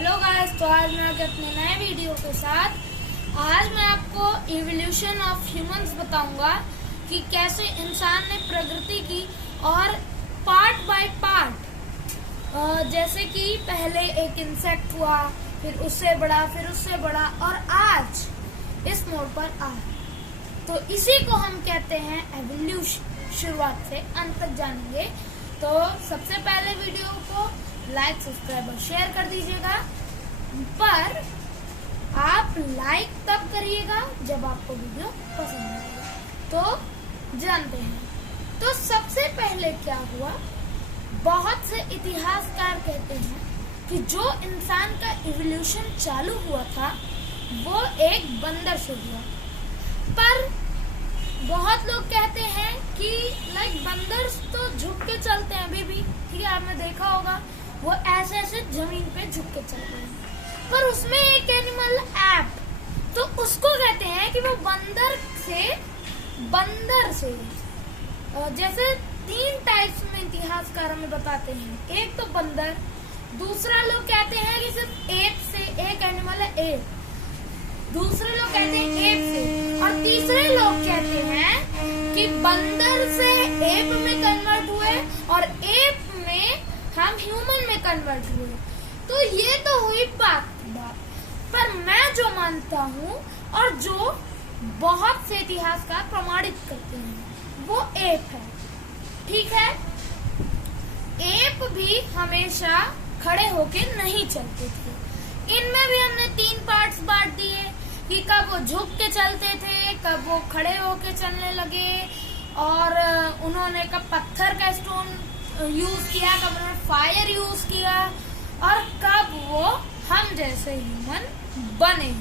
Hello guys, तो आज मैं आके अपने नए वीडियो के साथ आज मैं आपको इवोल्यूशन ऑफ ह्यूमंस बताऊंगा कि कैसे इंसान ने प्रगति की और पार्ट बाय पार्ट, जैसे कि पहले एक इंसेक्ट हुआ, फिर उससे बड़ा और आज इस मोड़ पर आ। तो इसी को हम कहते हैं एवोल्यूशन। शुरुआत से अंत तक जानेंगे। तो सबसे पहले वीडियो को लाइक, सब्सक्राइब और शेयर कर दीजिएगा, पर आप लाइक तब करिएगा जब आपको वीडियो पसंद आएगा। तो जानते हैं, तो सबसे पहले क्या हुआ। बहुत से इतिहासकार कहते हैं कि जो इंसान का इवोल्यूशन चालू हुआ था वो एक बंदर से हुआ, पर बहुत लोग कहते हैं कि बंदर तो झुक के चलते हैं अभी भी, ठीक है, आपने देखा होगा वो ऐसे ऐसे जमीन पे झुक के चल रहे हैं, पर उसमें एक एनिमल ऐप, तो उसको कहते हैं कि वो बंदर से जैसे 3 टाइप्स में इतिहासकार हमें बताते हैं। एक तो बंदर, दूसरा लोग कहते हैं कि सिर्फ एप से, एक एनिमल है एप, दूसरे लोग कहते हैं एप से, और तीसरे लोग कहते हैं कि बंदर से एप में कन्वर्ट हुए और एप में हम ह्यूमन में कन्वर्ट हुए। तो ये तो हुई बात, पर मैं जो मानता हूँ और जो बहुत से इतिहासकार प्रमाणित करते हैं वो एप है, ठीक है। एप भी हमेशा खड़े होके नहीं चलते थे। इनमें भी हमने 3 पार्ट्स बांट दिए कि कब वो झुक के चलते थे, कब वो खड़े होके चलने लगे, और उन्होंने कब पत्थर का स्टोन यूज किया, कब उन्होंने फायर यूज किया, और कब वो हम जैसे ह्यूमन बने।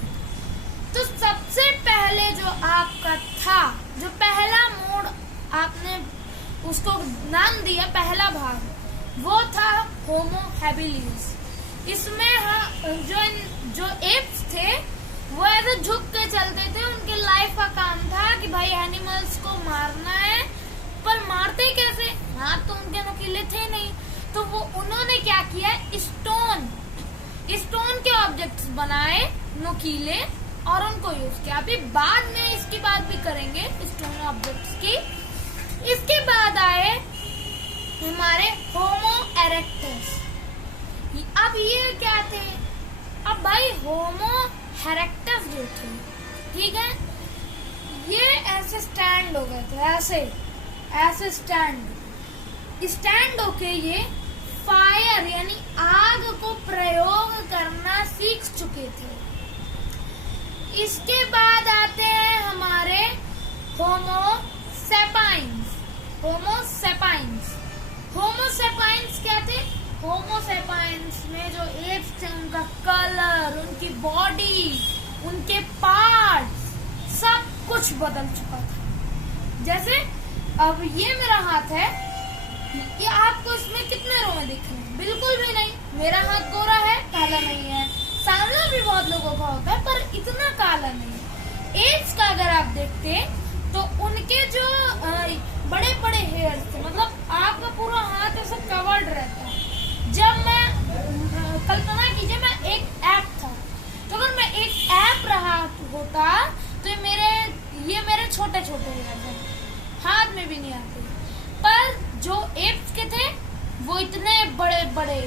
तो सबसे पहले जो आपका था, जो पहला मोड़ आपने उसको नाम दिया, पहला भाग, वो था होमो हैबिलिस। इसमें जो एप्स थे वो ऐसे झुक के चलते थे। उनके लाइफ का काम था कि भाई एनिमल्स को मारना है, पर मारते कैसे, हाथ तो उनके नुकीले थे नहीं, तो वो उन्होंने क्या किया, स्टोन के ऑब्जेक्ट्स बनाए नुकीले और उनको यूज किया। अभी बाद में इसकी बात भी करेंगे स्टोन ऑब्जेक्ट्स की। इसके बाद आए हमारे होमो इरेक्टस। अब ये क्या थे, अब भाई होमो इरेक्टस जो थे, ठीक है, ये ऐसे स्टैंड हो गए थे, ऐसे स्टैंड होके ये फायर यानी आग को प्रयोग करना सीख चुके थे। इसके बाद आते हैं हमारे होमो सेपाइंस क्या थे। होमो सेपाइंस में जो एप्स थे, उनका कलर, उनकी बॉडी, उनके पार्ट्स, सब कुछ बदल चुका था। जैसे अब ये मेरा हाथ है, ये आपको इसमें कितने रोए दिख रहे हैं, बिल्कुल भी नहीं। मेरा हाथ गोरा है, काला नहीं है। सांवला भी बहुत लोगों का होता है, पर इतना काला नहीं है। एप्स का अगर आप देखते तो उनके जो बड़े बड़े हेयर्स थे, मतलब आपका पूरा हाथ ऐसा कवर्ड रहता है। जब मैं कल्पना कीजिए मैं एक ऐप था, तो अगर मैं एक ऐप रहा होता तो ये मेरे छोटे छोटे हेयर्स हैं, हाथ में भी नहीं आते। पर जो एप्स के थे वो इतने बड़े बड़े।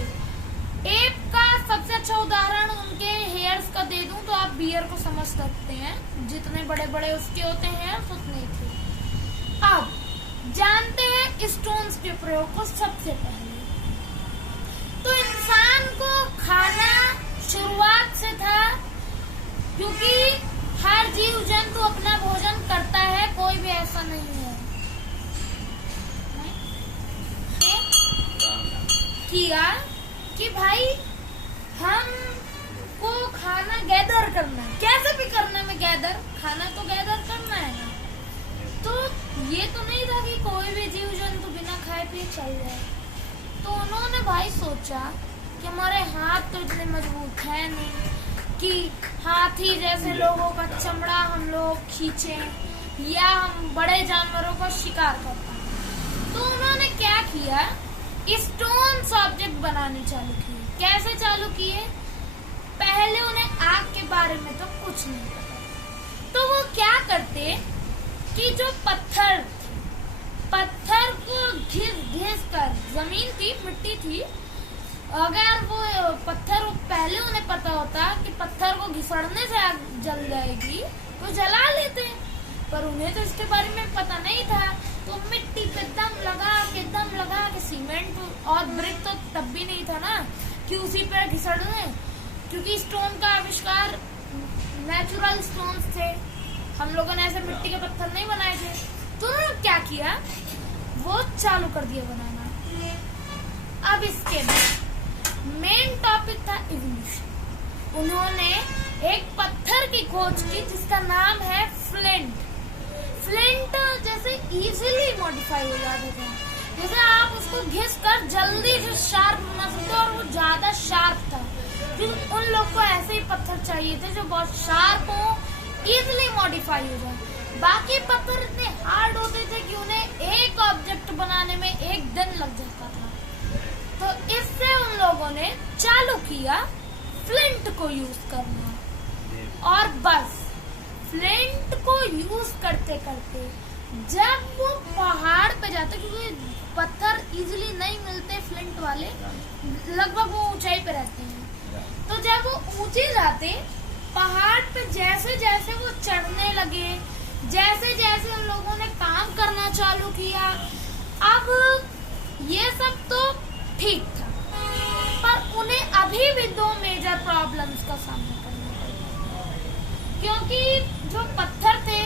एप का सबसे अच्छा उदाहरण उनके हेयर्स का दे दूं तो आप बियर को समझ सकते हैं, जितने बड़े बड़े उसके होते हैं उतने थे। अब जानते हैं स्टोन्स के प्रयोग को। सबसे पहले तो इंसान को खाना शुरुआत से था, क्योंकि हर जीव जंतु अपना भोजन करता है, कोई भी ऐसा नहीं है किया कि भाई हमको खाना गैदर करना है, कैसे भी करने में गैदर, खाना तो गैदर करना है ना। तो ये तो नहीं था कि कोई भी जीव जंतु बिना खाए पिए चल जाए। तो उन्होंने भाई सोचा कि हमारे हाथ तो इतने मजबूत है नहीं कि हाथी जैसे लोगों का चमड़ा हम लोग खींचे या हम बड़े जानवरों का शिकार कर पाए। तो उन्होंने क्या किया, स्टोन्स ऑब्जेक्ट बनाने चालू किए। कैसे चालू किए, बारे में तो कुछ नहीं पता। तो वो क्या करते कि जो पत्थर को घिस कर, जमीन थी, मिट्टी थी, अगर वो पत्थर पहले उन्हें पता होता कि पत्थर को घिसड़ने से आग जल जाएगी तो जला लेते, पर उन्हें तो इसके बारे में पता नहीं था। तो मिट्टी पे दम लगा के सीमेंट और ब्रिक तो तब भी नहीं था ना कि उसी पे घिसड़ दें, क्योंकि स्टोन का आविष्कार नेचुरल स्टोन्स थे, हम लोगों ने ऐसे मिट्टी के पत्थर नहीं बनाए थे। तो उन्होंने क्या किया, वो चालू कर दिया बनाना। अब इसके बाद मेन टॉपिक था इवोल्यूशन। उन्होंने एक पत्थर की खोज की जिसका नाम है फ्लिंट। फ्लिंट जैसे इजीली मॉडिफाई हो जाते थे, जैसे आप उसको घिस कर जल्दी से शार्प बना सकते, और वो ज्यादा शार्प था। उन लोग को ऐसे ही पत्थर चाहिए थे जो बहुत शार्प हो, इजीली मॉडिफाई हो जाए। बाकी पत्थर इतने हार्ड होते थे कि उन्हें एक ऑब्जेक्ट बनाने में 1 दिन लग जाता था। तो इससे उन लोगों ने चालू किया फ्लिंट को यूज करना, और बस फ्लिंट को यूज करते करते जब वो पहाड़ पे जाते, क्योंकि पत्थर इजीली नहीं मिलते फ्लिंट वाले, लगभग वो ऊंचाई पे रहते हैं, तो जब वो ऊंचे जाते पहाड़ पे, जैसे जैसे वो चढ़ने लगे, जैसे जैसे उन लोगों ने काम करना चालू किया, अब ये सब तो ठीक था, पर उन्हें अभी भी 2 मेजर प्रॉब्लम्स का सामना करना पड़ा। क्योंकि जो पत्थर थे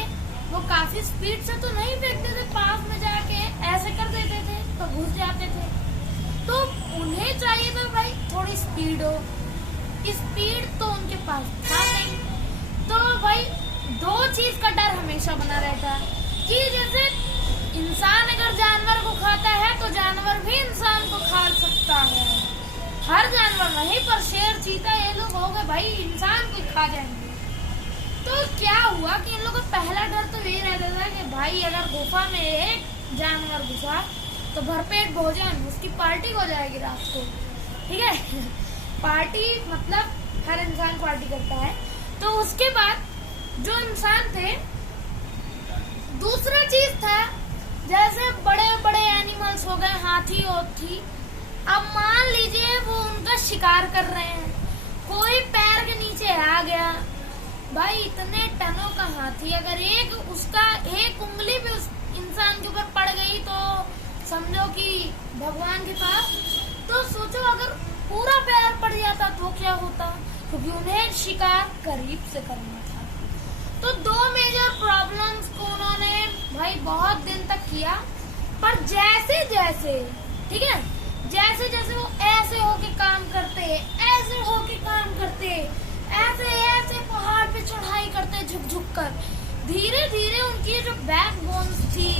वो काफी स्पीड से तो नहीं फेंकते थे, पास में जाके ऐसे कर देते थे तो घुस जाते थे। तो उन्हें चाहिए था भाई थोड़ी स्पीड हो, स्पीड तो उनके पास था नहीं। तो भाई 2 चीज का डर हमेशा बना रहता कि जैसे इंसान अगर जानवर को खाता है तो जानवर भी इंसान को खा सकता है, हर जानवर नहीं, पर शेर, चीता, ये लोग हो गए भाई इंसान को खा जाएंगे। तो क्या हुआ कि इन लोगों का पहला डर तो यही रहता था कि भाई अगर गुफा में एक जानवर घुसा तो भरपेट भोजन, उसकी पार्टी हो जाएगी रात को, ठीक है। पार्टी मतलब हर इंसान पार्टी करता है। तो उसके बाद जो इंसान थे, दूसरा चीज था जैसे बड़े बड़े एनिमल्स हो गए, हाथी और थी, अब मान लीजिए वो उनका शिकार कर रहे हैं, कोई पैर के नीचे आ गया, भाई इतने टनों का हाथी अगर उसका एक उंगली भी उस इंसान के ऊपर पड़ गई तो समझो कि भगवान के पास। तो सोचो अगर पूरा पैर पड़ जाता तो क्या होता, क्योंकि उन्हें शिकार करीब से करना था। तो 2 मेजर प्रॉब्लम्स को उन्होंने भाई बहुत दिन तक किया, पर जैसे जैसे, ठीक है, जैसे जैसे वो ऐसे होके काम करते, ऐसे होके काम करते, ऐसे ऐसे पहाड़ पे चढ़ाई करते झुक झुक कर, धीरे धीरे उनकी जो बैकबोन्स थी,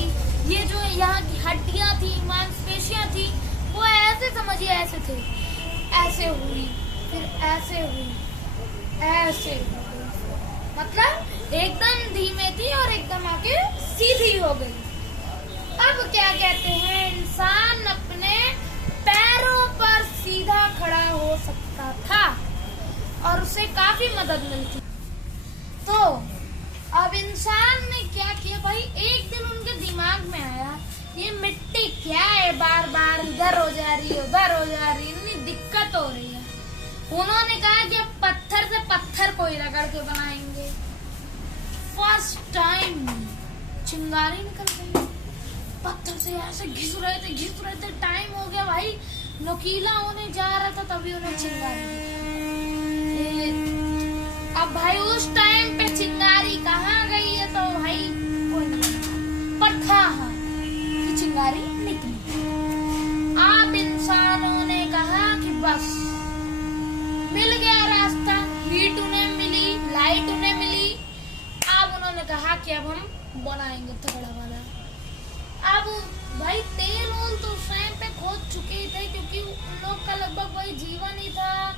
ये जो यहाँ की हड्डियां थी, मांसपेशियां थी, वो ऐसे समझिए ऐसे थे, ऐसे हुई, फिर ऐसे हुई, ऐसे हुई, मतलब एकदम धीमे थी और एकदम आके सीधी हो गई। अब क्या कहते हैं, इंसान अपने पैरों पर सीधा खड़ा हो सकता था और उसे काफी मदद मिलती। तो अब इंसान ने क्या किया भाई, एक दिन उनके दिमाग में आया ये मिट्टी क्या है, बार बार इधर हो जा रही है, उधर हो जा रही है, इतनी दिक्कत हो रही है। उन्होंने कहा कि अब पत्थर से पत्थर को ही रगड़ के बनाएंगे। फर्स्ट टाइम चिंगारी निकल गई, पत्थर से ऐसे घिस रहे थे, टाइम हो गया भाई, नोकीला होने जा रहा था, तभी उन्हें चिंगारी। अब भाई उस टाइम पे चिंगारी कहाँ गई है तो भाई कोई नहीं, पर था हाँ कि चिंगारी निकली। अब इंसानों ने कहा कि बस मिल गया रास्ता, हीट उन्हें मिली, लाइट उन्हें मिली। अब उन्होंने कहा कि अब हम बनाएंगे तगड़ा वाला। अब भाई तेल ओल तो उस टाइम पे खोद चुके ही थे, क्योंकि उन लोग का लगभग वही जीवन ही था,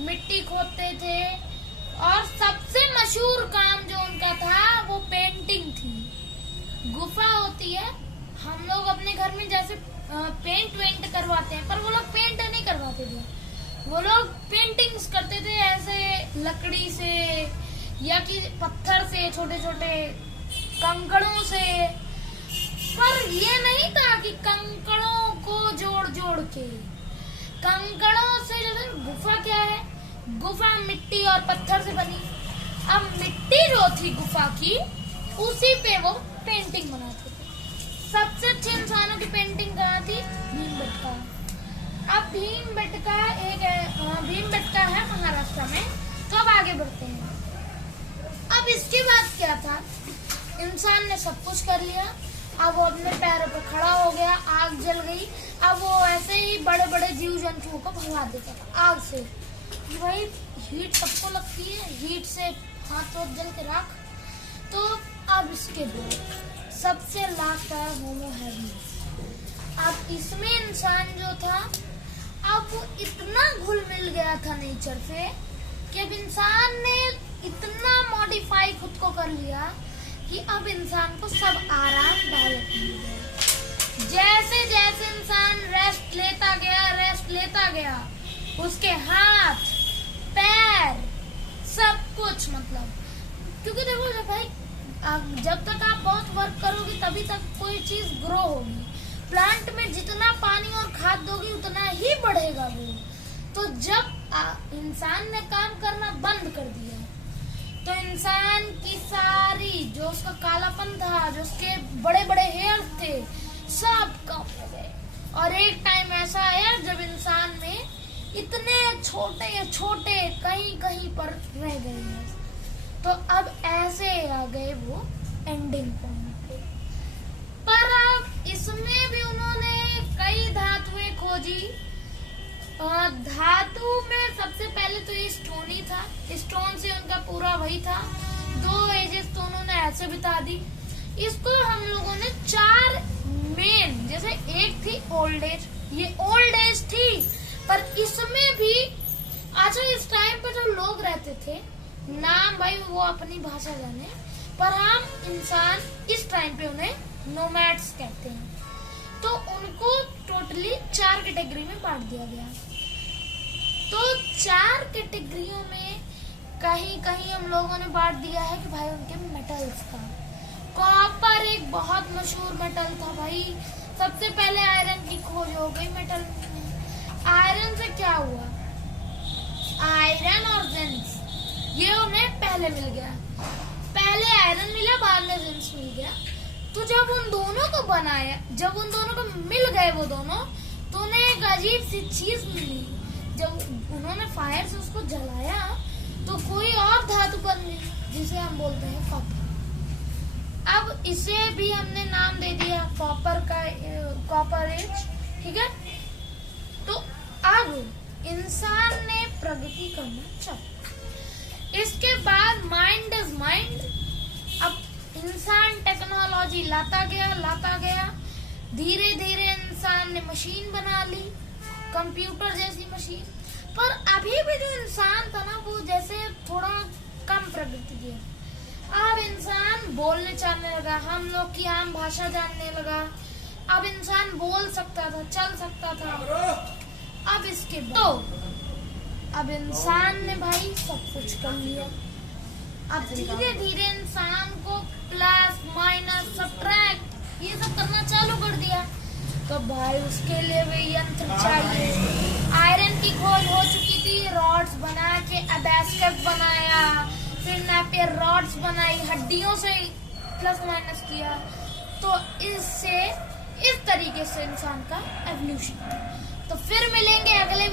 मिट्टी खोदते थे। और सबसे मशहूर काम जो उनका था वो पेंटिंग थी। गुफा होती है, हम लोग अपने घर में जैसे पेंट वेंट करवाते हैं, पर वो लोग पेंट नहीं करवाते थे, वो लोग पेंटिंग्स करते थे ऐसे लकड़ी से, या कि पत्थर से, छोटे छोटे कंकड़ों से। पर ये नहीं था कि कंकड़ों को जोड़ जोड़ के, कंकड़ों से जैसे गुफा क्या है, गुफा मिट्टी और पत्थर से बनी। अब मिट्टी जो थी गुफा की, उसी पे वो पेंटिंग बनाते थे। सबसे अच्छे इंसानों की पेंटिंग कहाँ थी? भीमबेटका। अब भीमबेटका भीमबेटका है महाराष्ट्र में। तो अब आगे बढ़ते हैं। अब इसके बाद क्या था, इंसान ने सब कुछ कर लिया, अब वो अपने पैरों पर खड़ा हो गया, आग जल गई। अब वो ऐसे ही बड़े बड़े जीव जंतुओं को भगा देता था आग से। भाई हीट सबको लगती है, हीट से हाथ वाथ जल के राख। तो अब इसके बाद सबसे लास्ट है होमो हैबिलिस। अब इसमें इंसान जो था, अब वो इतना घुल मिल गया था नेचर से कि अब इंसान ने इतना मॉडिफाई खुद को कर लिया कि अब इंसान को सब आरामदायक मिल गया। जैसे जैसे इंसान रेस्ट लेता गया, उसके हाथ पैर सब कुछ, मतलब क्योंकि देखो जब भाई जब तक आप बहुत वर्क करोगे तभी तक कोई चीज ग्रो होगी। प्लांट में जितना पानी और खाद दोगी उतना ही बढ़ेगा वो। तो जब इंसान ने काम करना बंद कर दिया तो इंसान की सारी जो उसका कालापन था, जो उसके बड़े बड़े हेयर थे, सब कम हो गए। और एक टाइम ऐसा आया जब इंसान में इतने छोटे छोटे कहीं कहीं पर रह गए हैं। तो अब ऐसे आ गए वो एंडिंग पॉइंट पे। पर अब इसमें भी उन्होंने कई धातुएं खोजी। धातु में सबसे पहले तो ये स्टोन ही था, स्टोन से उनका पूरा वही था। 2 एजेस तो उन्होंने ऐसे बिता दी। इसको हम लोगों ने 4 मेन, जैसे एक थी ओल्ड एज, ये ओल्ड एज थी। पर इसमें भी अच्छा इस टाइम पे जो लोग रहते थे, नाम भाई वो अपनी भाषा जाने, पर हम इंसान इस टाइम पे उन्हें नोमैड्स कहते हैं। तो उनको टोटली 4 कैटेगरी में बांट दिया गया। तो 4 कैटेगरियों में कहीं कहीं हम लोगों ने बांट दिया है कि भाई उनके मेटल्स का। कॉपर एक बहुत मशहूर मेटल था भाई। सबसे पहले आयरन की खोज हो गई मेटल में। आयरन से क्या हुआ, आयरन और जिंक ये उन्हें पहले मिल गया। पहले आयरन मिला, बाद में जिंक मिल गया। तो जब उन दोनों को बनाया, जब उन दोनों को मिल गए वो दोनों, तो उन्हें एक अजीब सी चीज मिली। जब उन्होंने फायर से उसको जलाया तो कोई और धातु बन गई जिसे हम बोलते हैं कॉपर। अब इसे भी हमने नाम दे दिया कॉपर का, कॉपर एज, ठीक है। तो अब इंसान ने प्रगति करना चाहा। इसके बाद माइंड इज माइंड। अब इंसान टेक्नोलॉजी लाता गया। धीरे धीरे इंसान ने मशीन बना ली, कंप्यूटर जैसी मशीन। पर अभी भी जो इंसान था ना, वो जैसे थोड़ा कम प्रगति किया। अब इंसान बोलने चालने लगा, हम लोग की आम भाषा जानने लगा। अब इंसान बोल सकता था, चल सकता था। अब इसके बाद अब इंसान ने भाई सब कुछ कर लिया। अब धीरे धीरे इंसान को प्लस माइनस सब्ट्रैक्ट ये सब करना चालू कर दिया। तो भाई उसके लिए भी यंत्र चाहिए। आयरन की खोज हो चुकी थी, रॉड्स बना के एबैस्कस बनाया, फिर नेपियर रॉड्स बनाई, हड्डियों से प्लस माइनस किया। तो इससे इस तरीके से इंसान का एवोल्यूशन। तो फिर मिलेंगे अगले